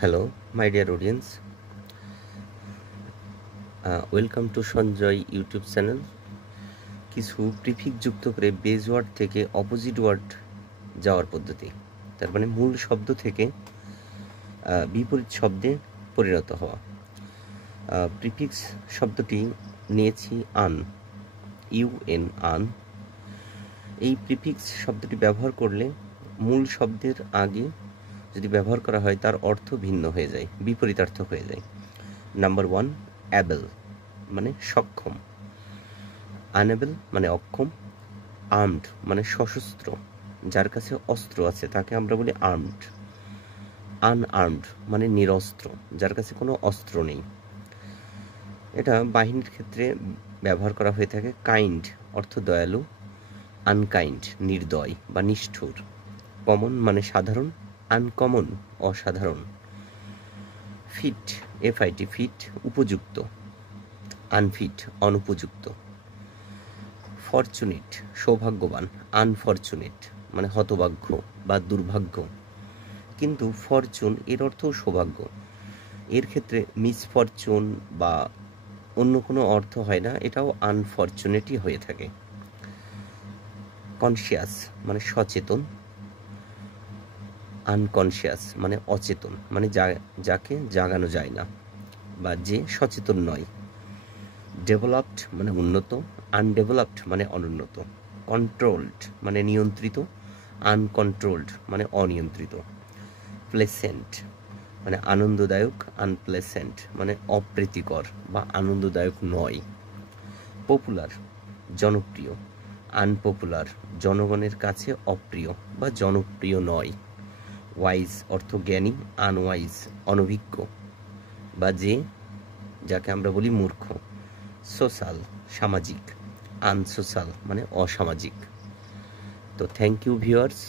Hello my dear audience, welcome to Sanjay YouTube channel. কিছু prefix যুক্ত করে বেজ ওয়ার্ড থেকে অপোজিট ওয়ার্ড যাওয়ার পদ্ধতি, তার মানে মূল শব্দ থেকে বিপরীত শব্দে পরিণত হওয়া। প্রিফিক্স শব্দটি নিয়েছি আন, ইউএন, আন। এই প্রিফিক্স শব্দটি ব্যবহার করলে মূল শব্দের আগে যদি ব্যবহার করা হয় তার অর্থ ভিন্ন হয়ে যায়, বিপরীতার্থ হয়ে যায়। নাম্বার 1, অ্যাবেল মানে সক্ষম, আনএবল মানে অক্ষম, আর্মড মানে সশস্ত্র, যার কাছে অস্ত্র আছে তাকে আমরা বলি আর্মড, আনআর্মড মানে নিরস্ত্র, যার কাছে কোনো অস্ত্র নেই। এটা বাহিনীর ক্ষেত্রে ব্যবহার করা হয়ে থাকে। কাইন্ড অর্থ দয়ালু, আনকাইন্ড নির্দয় বা নিষ্ঠুর। কমন মানে সাধারণ, আনকমন অসাধারণ। ফিট, এফআইটি ফিট উপযুক্ত, আনফিট অনুপযুক্ত। ফরচুনেট সৌভাগ্যবান, আনফরচুনেট মানে হতভাগ্য বা দুর্ভাগ্য। কিন্তু ফরচুন এর অর্থও সৌভাগ্য, এর ক্ষেত্রে মিসফরচুন বা অন্য কোনো অর্থ হয় না, এটাও আনফরচুনেটই হয়ে থাকে। কনসিয়াস মানে সচেতন, আনকনসিয়াস মানে অচেতন, মানে যাকে জাগানো যায় না বা যে সচেতন নয়। ডেভেলপড মানে উন্নত, আনডেভেলপড মানে অনুন্নত। কন্ট্রোলড মানে নিয়ন্ত্রিত, আনকন্ট্রোলড মানে অনিয়ন্ত্রিত। প্লেসেন্ট মানে আনন্দদায়ক, আনপ্লেসেন্ট মানে অপ্রীতিকর বা আনন্দদায়ক নয়। পপুলার জনপ্রিয়, আনপপুলার জনগণের কাছে অপ্রিয় বা জনপ্রিয় নয়। ওয়াইজ অর্থ জ্ঞানী, আনওয়াইজ অনভিজ্ঞ বা যাকে আমরা বলি মূর্খ। সোশ্যাল সামাজিক, আনসোশ্যাল মানে অসামাজিক। তো থ্যাংক ইউ ভিউয়ার্স।